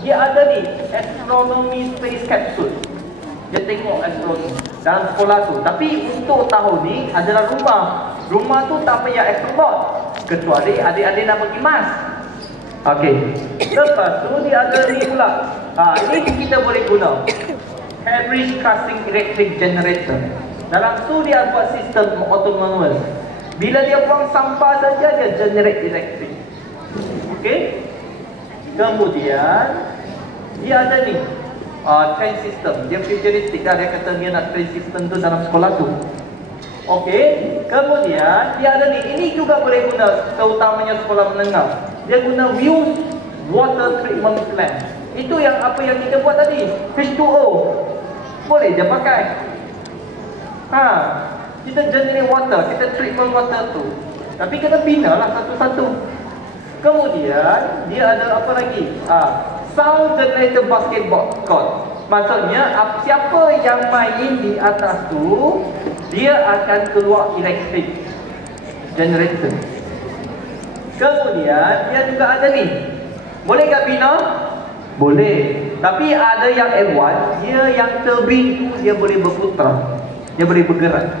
Dia ada ni astronomy space capsule. Dia tengok astronomi dalam sekolah tu. Tapi untuk tahun ni adalah rumah. Rumah tu tak payah astronaut kecuali adik-adik nak pergi mas. Okey. Lepas tu dia ada ni pula. Ini kita boleh guna Cambridge Casting Electric Generator. Dalam tu dia buat sistem autonomous. Bila dia buang sampah saja dia generate elektrik. Okey. Kemudian dia ada ni train system. Dia futuristik lah. Dia kata dia nak train system tu dalam sekolah tu. Okey. Kemudian dia ada ni. Ini juga boleh guna terutamanya sekolah menengah. Dia guna Wheels Water Treatment Plant. Itu yang apa yang kita buat tadi, H2O. Boleh je pakai. Kita generate water, kita treatment water tu. Tapi kena bina lah satu-satu. Kemudian dia ada apa lagi? Sound generator basketball court. Maksudnya siapa yang main di atas tu, dia akan keluar elektrik generator. Kemudian dia juga ada ni. Boleh tak bina? Boleh. Tapi ada yang advance, dia yang turbin tu dia boleh berputar. Dia boleh bergerak.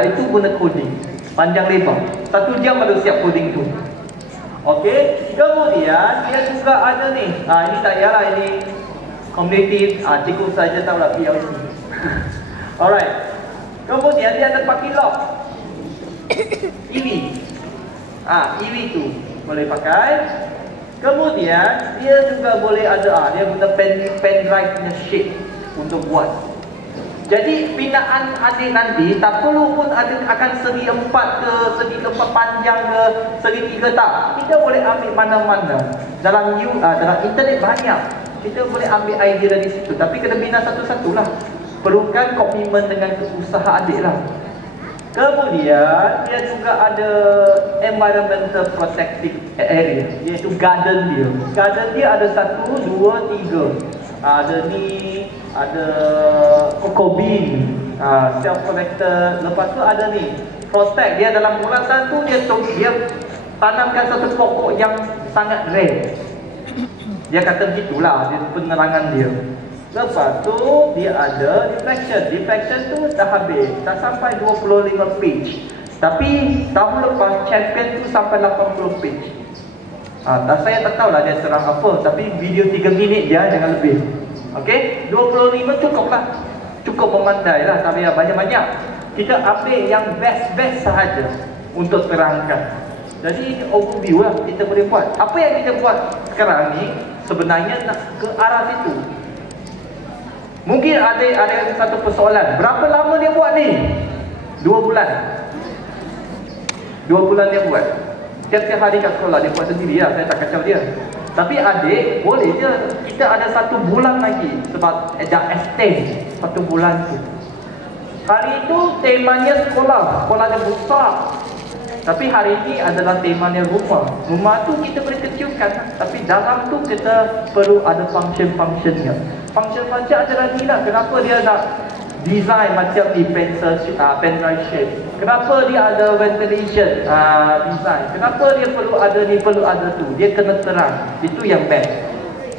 Itu guna coding. Panjang lebar. 1 jam baru siap coding tu. Okey, kemudian dia juga ada ni. Ini tak payahlah, ini community, cikgu saja tahulah PLC. Alright. Kemudian dia ada parking lot. EV. EV tu boleh pakai. Kemudian dia juga boleh ada dia guna pen drive punya shape untuk buat. Jadi binaan adik nanti tak perlu pun akan segi 4 ke, segi 4 panjang ke, segi 3 tak. Kita boleh ambil mana-mana. Dalam internet banyak. Kita boleh ambil idea dari situ. Tapi kena bina satu-satulah. Perlukan komitmen dengan usaha adik lah. Kemudian dia juga ada environmental protective area, iaitu garden dia. Garden dia ada 1, 2, 3. Ada ni, ada cocoa bean, self collector. Lepas tu ada ni prospect. Dia dalam bulan 1 dia tanamkan satu pokok yang sangat rare. Dia kata begitulah dia penerangan dia. Lepas tu dia ada diffraction. Diffraction tu dah habis, dah sampai 25 page. Tapi tahun lepas champion tu sampai 80 page. Saya tak tahulah dia serang apa, tapi video 3 minit dia, jangan lebih. Okey, 25 cukup lah. Cukup memandai lah, tak payah banyak-banyak. Kita ambil yang best-best sahaja untuk terangkan. Jadi overview lah kita boleh buat. Apa yang kita buat sekarang ni sebenarnya nak ke arah situ. Mungkin ada satu persoalan. Berapa lama dia buat ni? 2 bulan. 2 bulan dia buat. Tiap-tiap hari kat sekolah dia buat sendiri lah. Saya tak kacau dia. Tapi adik boleh je. Kita ada 1 bulan lagi. Sebab dah extend 1 bulan tu. Hari itu temanya sekolah. Sekolah dia besar. Tapi hari ini adalah temanya rumah. Rumah tu kita boleh kecilkan. Tapi dalam tu kita perlu ada function-functionnya. Function-function adalah ni lah. Kenapa dia nak design macam ni pen drive shape. Kenapa dia ada ventilation design. Kenapa dia perlu ada ni, perlu ada tu. Dia kena terang. Itu yang best.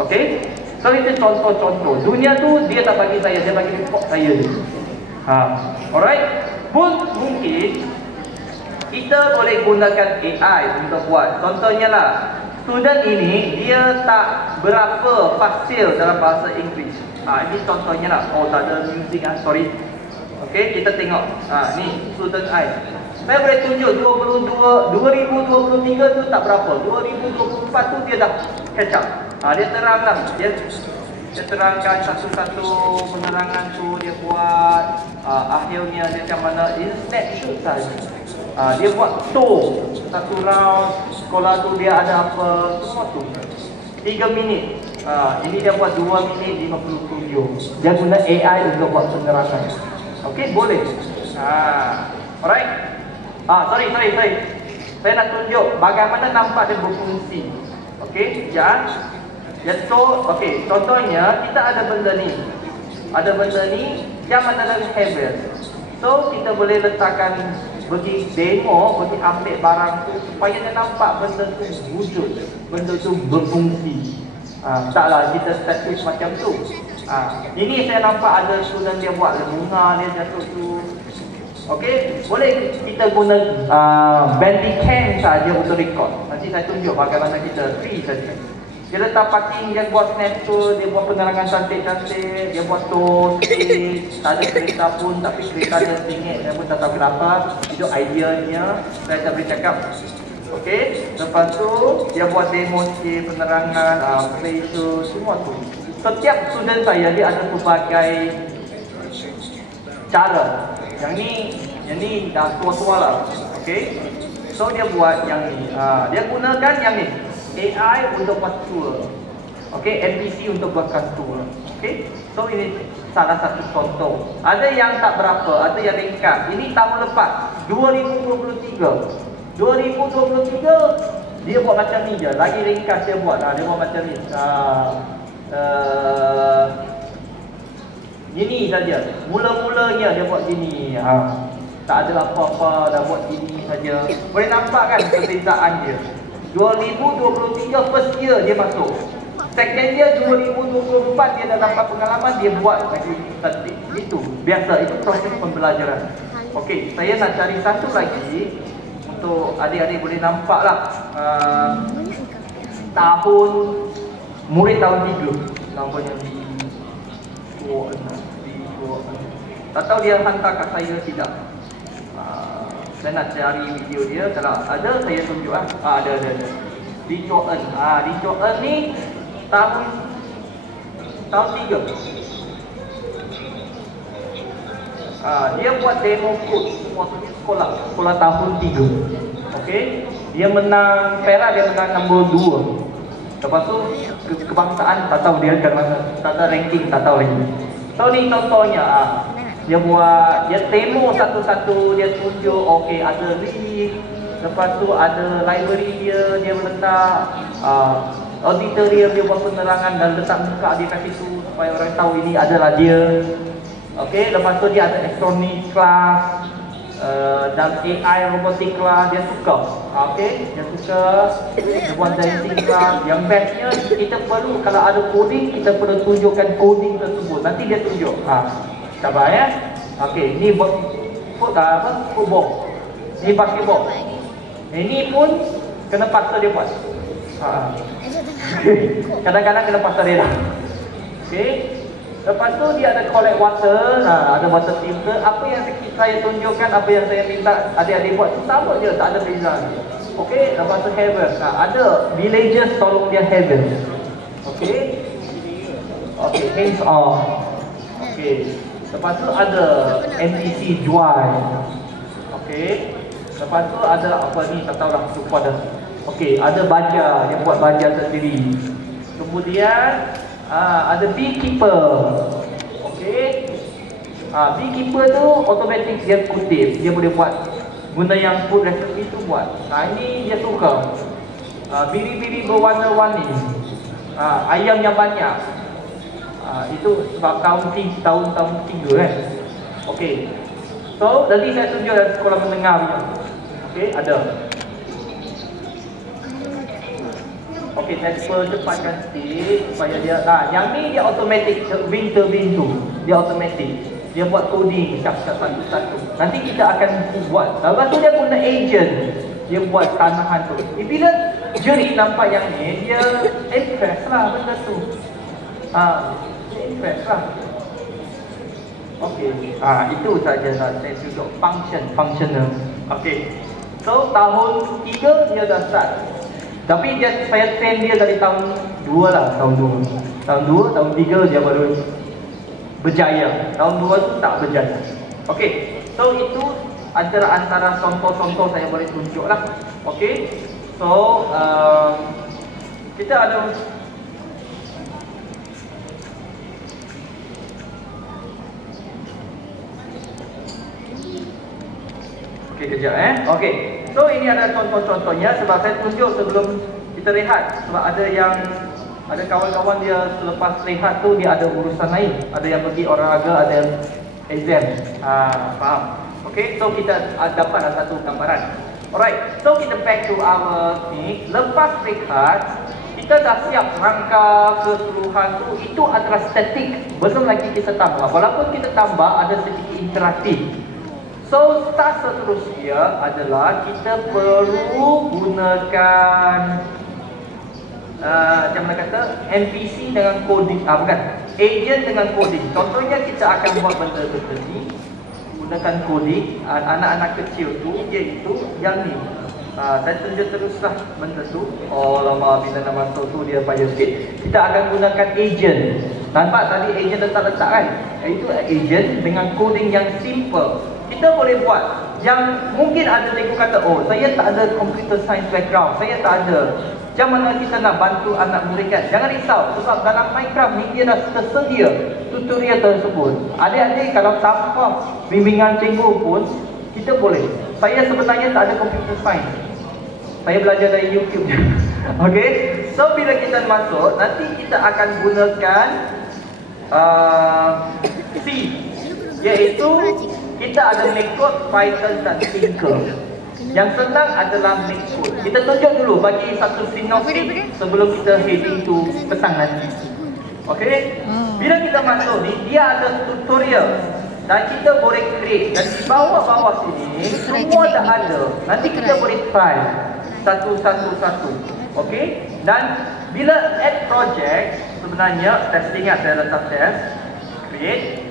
Okay. So itu contoh-contoh. Dunia tu dia tak bagi saya. Dia bagi report saya ni. Alright. Pun mungkin kita boleh gunakan AI untuk buat. Contohnya lah, student ini dia tak berapa fasil dalam bahasa Inggeris. Ini contohnya lah. Tak ada music sorry. Okey, kita tengok. Ni student I. Saya boleh tunjuk 2023 tu tak berapa. 2024 tu dia dah catch up. Dia terang lah. Dia terangkan satu-satu penerangan tu dia buat. Akhirnya dia macam mana. Dia snapshot saja. Dia buat tour 1 round sekolah tu dia ada apa semua tu 3 minit. Ini dia buat 2 minit 50 video. Dia guna AI untuk buat penerangan. Okey, boleh. Alright. Sorry. Saya nak tunjuk bagaimana nampak dia berfungsi. Okey, sekejap. Okey, contohnya kita ada benda ni. Ada benda ni yang adalah behavior. So kita boleh letakkan pergi demo, pergi ambil barang tu supaya dia nampak benda tu wujud, benda tu berfungsi. Taklah kita status macam tu. Ini saya nampak ada student dia buat bunga dia jatuh tu. Okey, boleh kita guna Bandicam saja untuk record. Nanti saya tunjuk bagaimana kita free saja. Dia letak parking, dia buat snapper, dia buat penerangan cantik-cantik, dia buat toast, tak ada kereta pun, tapi kereta dia singit, saya pun tak tahu kenapa. Itu ideanya, saya tak boleh cakap. Okey, lepas tu dia buat demo sikit, penerangan, pressure, semua tu. Setiap student saya, dia ada pelbagai cara. Yang ni dah tua-tua lah. Okey, so dia buat yang ni. Dia gunakan yang ni. AI untuk buat tour. Okey, NPC untuk buat tour. Okey, so ini salah satu contoh. Ada yang tak berapa, ada yang ringkas. Ini tahun lepas, 2023. 2023 dia buat macam ni je. Lagi ringkas dia buat. Dia buat macam ni. Ini saja. Mula-mulanya dia buat gini. Tak ada apa-apa, dah buat gini saja. Boleh nampak kan perbezaan dia. 2023 first year dia masuk. Second year 2024 dia dah dapat pengalaman, dia buat lagi cantik. Itu biasa, itu proses pembelajaran. Okey, saya nak cari satu lagi untuk adik-adik boleh nampak lah. Murid tahun 3 namanya di tak tahu dia hantar kat saya tidak. Saya nak cari video dia. Kalau ada saya tunjuk lah. Ada. Li Chua En. Li Chua En ni tahun 3. Dia buat demo code waktu sekolah tahun 3. Okey, dia menang perak, dia menang nombor 2. Lepas tu kebangsaan tak tahu dia kat mana, tak tahu ranking, tak tahu lagi. So ni contohnya, dia buat, dia demo satu-satu, dia tunjuk. Okey, ada list, lepas tu ada library dia letak auditorium, dia buat penerangan dan letak muka dia kat situ supaya orang tahu ini adalah dia. Okey, lepas tu dia ada electronic class dan AI robotic class, dia suka. Okey, dia suka. Dia buat dancing class. Yang bestnya kita perlu, kalau ada coding, kita perlu tunjukkan coding tersebut. Nanti dia tunjuk. Sabar ya. Okey, ni football. Ni basketball. Ini pun kena paksa dia buat. Kadang-kadang kena paksa dia lah. Okey. Lepas tu dia ada collect water, ada water filter. Apa yang saya tunjukkan, apa yang saya minta adik-adik buat, sama je, tak ada beza. Okey, lepas tu heaven. Ada villagers tolong dia heaven. Okey. Okey, hands off. Okey. Lepas tu ada NPC jual. Okey. Lepas tu ada apa ni, tak tahulah, lupa dah. Okey, ada baja, dia buat baja sendiri. Kemudian ada beekeeper. Okey. Beekeeper tu automatic dia kutip. Dia boleh buat guna yang food recipe tu buat. Ini dia suka. Biri-biri berwarna-warni. Ayam yang banyak. Itu sebab tahun 3 kan. Okey. So, nanti saya tunjuk dalam sekolah menengah punya. Okey, ada. Okey, saya percepatkan sikit supaya dia. Yang ni dia automatic, turbine tu. Dia automatic. Dia buat coding satu-satu. Nanti kita akan buat. Lepas tu dia guna agent. Dia buat tanahan tu. Bila juri nampak yang ni, dia impress lah benda tu. Dia impress lah. Okey. Itu sajalah saya tunjuk functional. Okey. So tahun 3 dia dah start. Tapi saya train dia dari tahun 2 lah, tahun 2. Tahun 3 dia baru berjaya. Tahun 2 tu tak berjaya. Okey. So itu antara contoh-contoh saya boleh tunjuk lah. Okey. So kita ada okey, kejap okey. So ini ada contoh-contohnya sebab saya tunjuk sebelum kita rehat. Sebab ada kawan-kawan dia selepas rehat tu dia ada urusan lain. Ada yang pergi olahraga, ada yang exam. Faham? Okey, so kita dapat satu gambaran. Alright, so kita back to our ni. Lepas rehat, kita dah siap rangka keseluruhan tu, itu adalah statik. Belum lagi kita tambah. Walaupun kita tambah, ada sedikit interaktif. So, task seterusnya adalah kita perlu gunakan macam mana kata, NPC dengan coding, bukan, agent dengan coding. Contohnya kita akan buat benda seperti gunakan coding. Anak-anak kecil tu, iaitu yang ni. Saya tunjuk teruslah benda tu. Oh lama, bila nak masuk tu dia payah sikit. Kita akan gunakan agent. Nampak tadi agent letak-letak kan? Itu agent dengan coding yang simple. Kita boleh buat yang mungkin ada cikgu kata, oh saya tak ada computer science background, saya tak ada. Macam mana kita nak bantu anak murid kan? Jangan risau, sebab dalam Minecraft ni dia dah tersedia tutorial tersebut. Adik-adik kalau tanpa bimbingan cikgu pun, kita boleh. Saya sebenarnya tak ada computer science. Saya belajar dari YouTube je. Okay? So bila kita masuk, nanti kita akan gunakan C, iaitu kita ada make code, Python dan Tinker. Yang senang adalah make code. Kita tunjuk dulu bagi satu sinopsis sebelum kita heading to petang nanti. Okay? Bila kita masuk ni, dia ada tutorial dan kita boleh create. Dan di bawah-bawah sini semua dah ada. Nanti kita boleh try satu-satu. Okay? Dan bila add project, sebenarnya testing, saya letak test, create.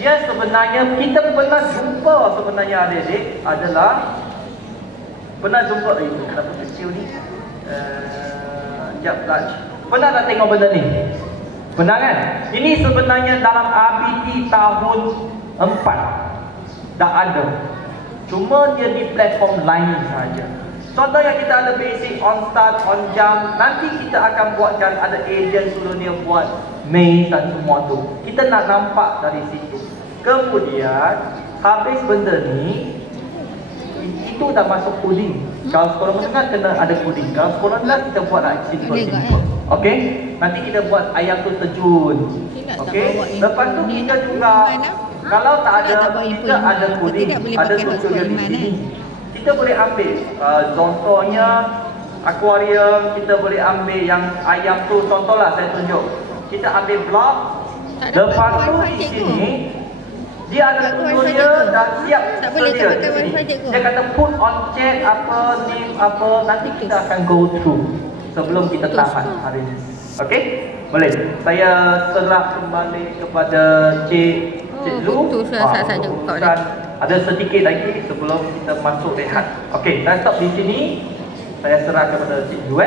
Dia sebenarnya kita pernah jumpa sebenarnya adik-adik adalah pernah jumpa itu kenapa kecil ni? Sekejap large. Pernah tak tengok benda ni? Pernah kan? Ini sebenarnya dalam RBT tahun 4 dah ada. Cuma dia di platform lain saja. Contohnya kita ada basic, on start, on jump. Nanti kita akan buatkan ada agent suruh dia buat maze dan semua tu. Kita nak nampak dari situ. Kemudian habis benda ni, itu dah masuk coding. Kalau sekolah menengah kena ada coding. Kalau sekolah rendah kita buat simple. Okey? Nanti kita buat ayam tu terjun. Okey? Lepas tu kita juga kalau tak ada, kita ada coding, ada tutorial di sini. Kita boleh ambil contohnya akuarium, kita boleh ambil yang ayam tu, contohlah saya tunjuk. Kita ambil blok. Lepas tu di sini dia ada tutorial dan siap sedia di sini. Dia kata put on chat apa, name apa, nanti kita akan go through sebelum kita tamat hari ini. Okey? Boleh. Saya serah kembali kepada Cik Lu. Ada sedikit lagi sebelum kita masuk rehat. Okey, saya stop di sini. Saya serah kepada Cik Lu.